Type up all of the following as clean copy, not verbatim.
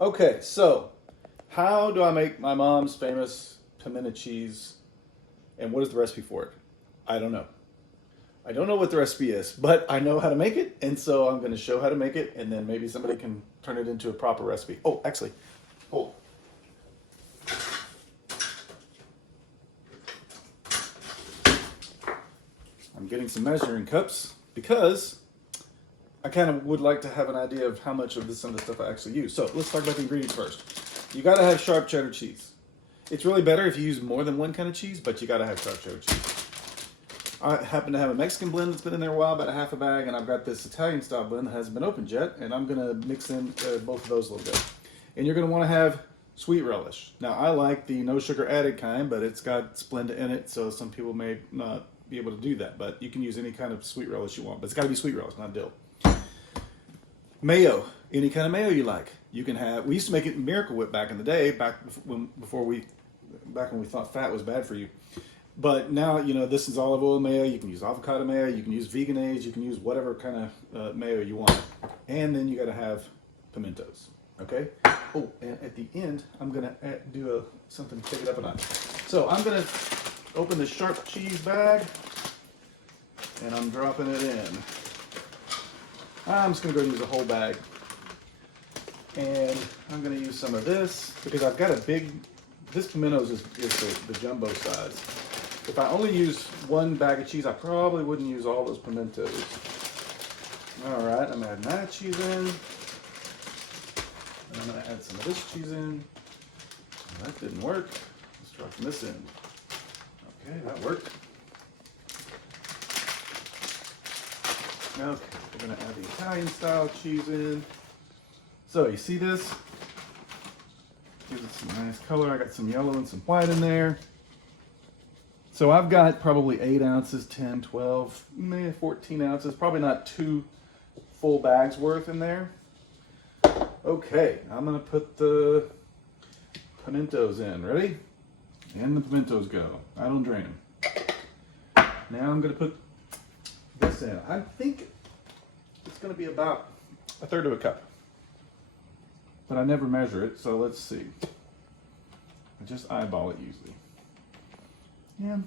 Okay, so how do I make my mom's famous pimento cheese, and what is the recipe for it? I don't know. I don't know what the recipe is, but I know how to make it, and so I'm going to show how to make it, and then maybe somebody can turn it into a proper recipe. Oh, actually, hold. I'm getting some measuring cups because I kind of would like to have an idea of how much of this, some of the stuff I actually use. So let's talk about the ingredients first. You got to have sharp cheddar cheese. It's really better if you use more than one kind of cheese, but you got to have sharp cheddar cheese. I happen to have a Mexican blend that's been in there a while, about a half a bag, and I've got this Italian style blend that hasn't been opened yet, and I'm going to mix in both of those a little bit. And you're going to want to have sweet relish. Now, I like the no sugar added kind, but it's got Splenda in it, so some people may not be able to do that, but you can use any kind of sweet relish you want, but it's got to be sweet relish, not dill. Mayo, any kind of mayo you like. You can have. We used to make it in Miracle Whip back in the day, back when we thought fat was bad for you. But now, you know, this is olive oil mayo. You can use avocado mayo. You can use veganese. You can use whatever kind of mayo you want. And then you got to have pimentos. Okay. Oh, and at the end, I'm gonna do something to take it up a notch. So I'm gonna open the sharp cheese bag, and I'm dropping it in. I'm just going to go use a whole bag. And I'm going to use some of this because I've got a big, this pimentos is the jumbo size. If I only use one bag of cheese, I probably wouldn't use all those pimentos. All right, I'm adding that cheese in. And I'm going to add some of this cheese in. That didn't work. Let's drop this in. Okay, that worked. Okay, we're going to add the Italian style cheese in. So you see this? Gives it some nice color. I got some yellow and some white in there. So I've got probably 8 ounces, 10, 12, maybe 14 ounces. Probably not 2 full bags worth in there. Okay, I'm going to put the pimentos in. Ready? And the pimentos go. I don't drain them. Now I'm going to put this in. I think it's going to be about 1/3 of a cup, but I never measure it, so let's see. I just eyeball it usually. Yeah,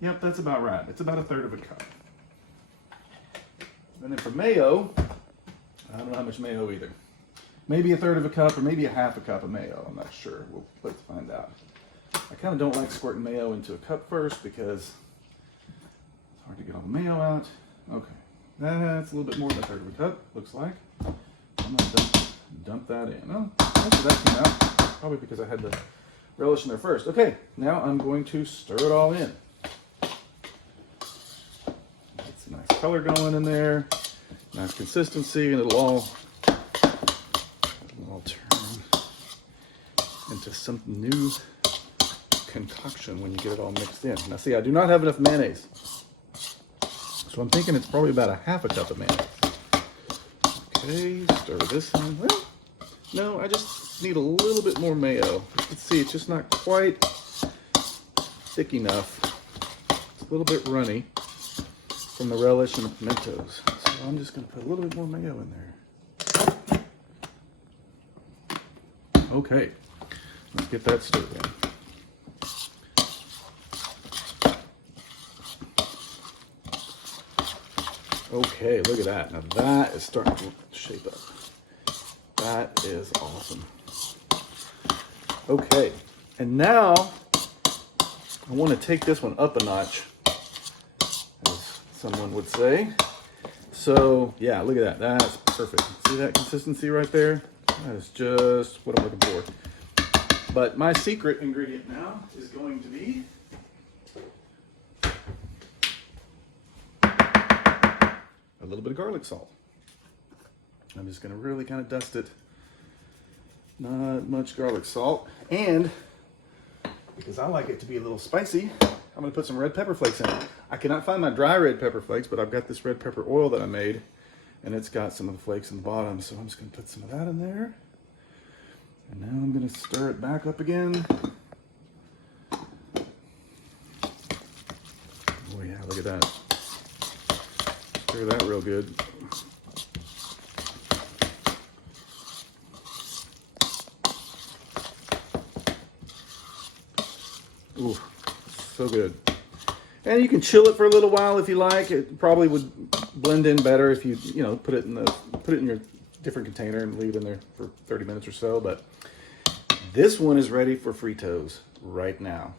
yep, that's about right. It's about 1/3 of a cup. And then for mayo, I don't know how much mayo either. Maybe 1/3 of a cup or maybe a half a cup of mayo. I'm not sure. Let's find out. I kind of don't like squirting mayo into a cup first because hard to get all the mayo out. Okay, that's a little bit more than 1/3 of a cup, looks like. I'm gonna dump that in. Oh, actually that came out, probably because I had the relish in there first. Okay, now I'm going to stir it all in. Get some nice color going in there, nice consistency, and it'll all turn into some new concoction when you get it all mixed in. Now see, I do not have enough mayonnaise. So I'm thinking it's probably about a half a cup of mayonnaise. Okay, stir this in. Well, no, I just need a little bit more mayo. You can see it's just not quite thick enough. It's a little bit runny from the relish and the pimentos. So I'm just going to put a little bit more mayo in there. Okay, let's get that stirred in. Okay, look at that. Now that is starting to shape up. That is awesome. Okay, and now I want to take this one up a notch, as someone would say. So yeah, look at that. That's perfect. See that consistency right there? That is just what I'm looking for. But my secret ingredient now is going to be a little bit of garlic salt. I'm just going to really kind of dust it. Not much garlic salt. And because I like it to be a little spicy, I'm going to put some red pepper flakes in it. I cannot find my dry red pepper flakes, but I've got this red pepper oil that I made, and it's got some of the flakes in the bottom. So I'm just going to put some of that in there. And now I'm going to stir it back up again. Oh yeah, look at that. Stir that real good. Ooh, so good. And you can chill it for a little while if you like. It probably would blend in better if you put it in your different container and leave it in there for 30 minutes or so. But this one is ready for Fritos right now.